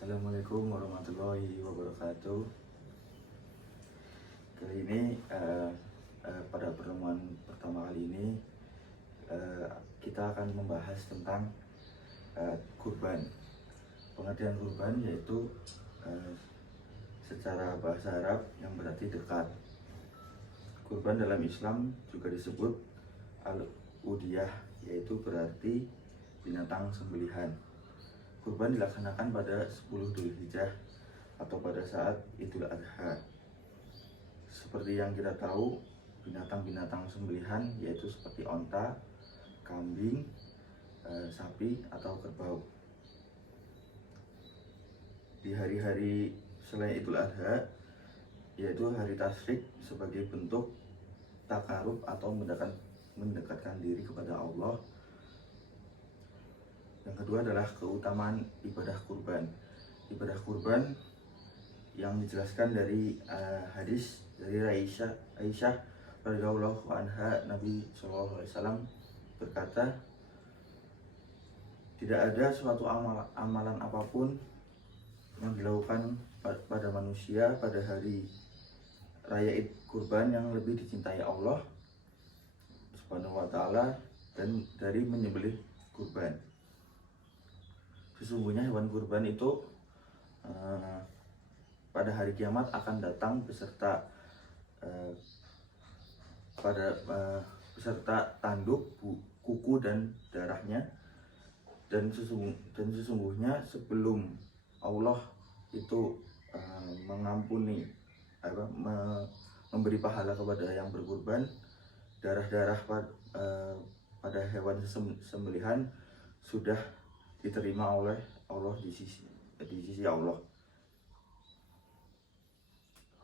Assalamualaikum warahmatullahi wabarakatuh. Kali ini pada pertemuan pertama kali ini kita akan membahas tentang kurban. Pengertian kurban yaitu secara bahasa Arab yang berarti dekat. Kurban dalam Islam juga disebut al-udhiyah, yaitu berarti binatang sembelihan. Kurban dilaksanakan pada 10 Dzulhijjah atau pada saat Idul Adha. Seperti yang kita tahu, binatang-binatang sembelihan yaitu seperti onta, kambing, sapi atau kerbau. Di hari-hari selain Idul Adha, yaitu hari tasyrik, sebagai bentuk takarub atau mendekatkan diri kepada Allah. Yang kedua adalah keutamaan ibadah kurban. Ibadah kurban yang dijelaskan dari hadis dari Aisyah radhiyallahu anha, Nabi SAW berkata, tidak ada suatu amalan apapun yang dilakukan pada manusia pada hari raya Id kurban yang lebih dicintai Allah Subhanahu wa ta'ala dan dari menyembelih kurban. Sesungguhnya hewan kurban itu pada hari kiamat akan datang beserta beserta tanduk, kuku dan darahnya, dan sesungguhnya sebelum Allah itu mengampuni memberi pahala kepada yang berkurban, darah-darah pada hewan sembelihan sudah diterima oleh Allah di sisi Allah.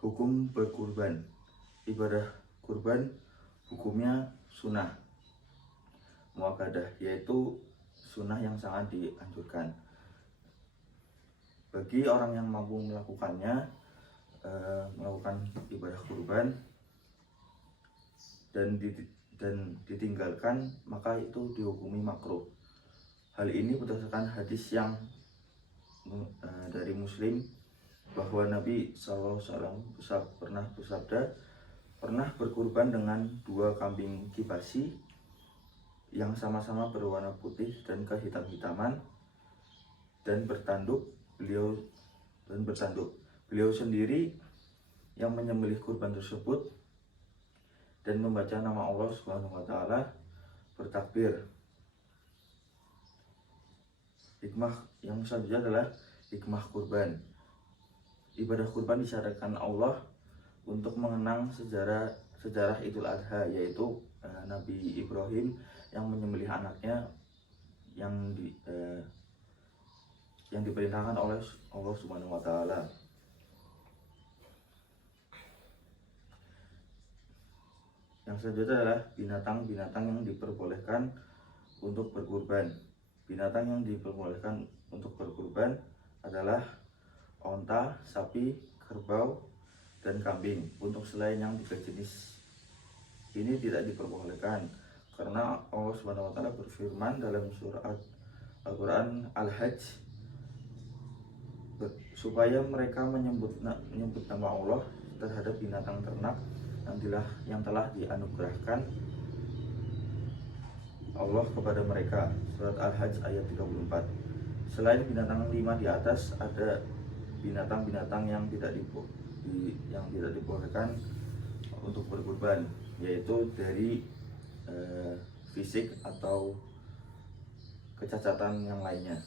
Hukum berkurban. Ibadah kurban hukumnya sunnah muakkadah, yaitu sunnah yang sangat dianjurkan bagi orang yang mampu melakukannya, melakukan ibadah kurban dan ditinggalkan, maka itu dihukumi makruh. Hal ini berdasarkan hadis yang dari Muslim bahwa Nabi SAW pernah bersabda, pernah berkurban dengan 2 kambing kibasi yang sama-sama berwarna putih dan kehitam-hitaman dan bertanduk. Beliau sendiri yang menyembelih kurban tersebut dan membaca nama Allah Subhanahu wa ta'ala, bertakbir. Hikmah yang selanjutnya adalah hikmah kurban. Ibadah kurban disyariatkan Allah untuk mengenang sejarah Idul Adha, yaitu Nabi Ibrahim yang menyembelih anaknya yang diperintahkan oleh Allah Subhanahu wa ta'ala. Yang selanjutnya adalah binatang-binatang yang diperbolehkan untuk berkurban. Binatang yang diperbolehkan untuk berkurban adalah onta, sapi, kerbau, dan kambing. Untuk selain yang 3 jenis ini tidak diperbolehkan, karena Allah Subhanahu wa ta'ala berfirman dalam surat Al-Quran Al-Hajj, supaya mereka menyebut nama Allah terhadap binatang ternak yang telah dianugerahkan Allah kepada mereka. Surat Al-Hajj ayat 34. Selain binatang 5 di atas, ada binatang-binatang yang tidak dibolehkan untuk berkurban, yaitu dari fisik atau kecacatan yang lainnya.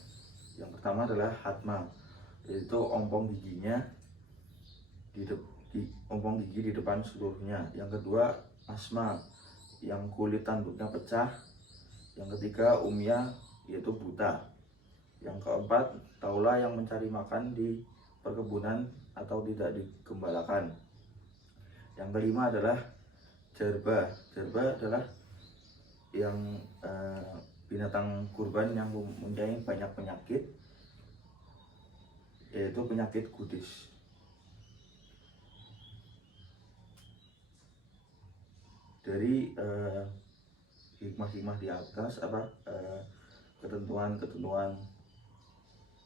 Yang pertama adalah hatma, yaitu ompong gigi di depan seluruhnya. Yang kedua asma, yang kulit tanduknya pecah. Yang ketiga umya, yaitu buta. Yang keempat taula, yang mencari makan di perkebunan atau tidak digembalakan. Yang kelima adalah jarba. Jarba adalah yang binatang kurban yang mempunyai banyak penyakit, yaitu penyakit kudis. Dari hikmah-hikmah di atas, ketentuan-ketentuan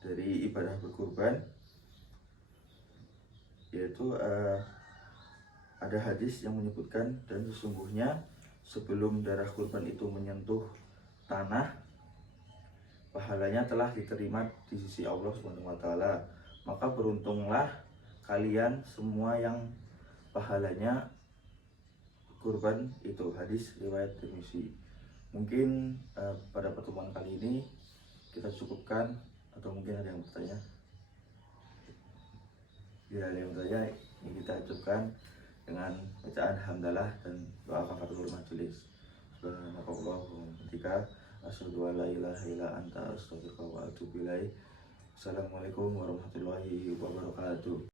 dari ibadah berkurban, yaitu ada hadis yang menyebutkan, dan sesungguhnya sebelum darah kurban itu menyentuh tanah, pahalanya telah diterima di sisi Allah Subhanahu wa taala. Maka beruntunglah kalian semua yang pahalanya kurban itu. Hadis riwayat Tirmizi. Mungkin pada pertemuan kali ini kita cukupkan, atau mungkin ada yang bertanya? Bila ada yang bertanya, ini kita cukupkan dengan bacaan hamdalah dan doa kafaratul majelis. Subhanallahumma wa bihamdika, asyhadu an la ilaha illa anta, astaghfiruka wa atubu ilaik. Assalamualaikum warahmatullahi wabarakatuh.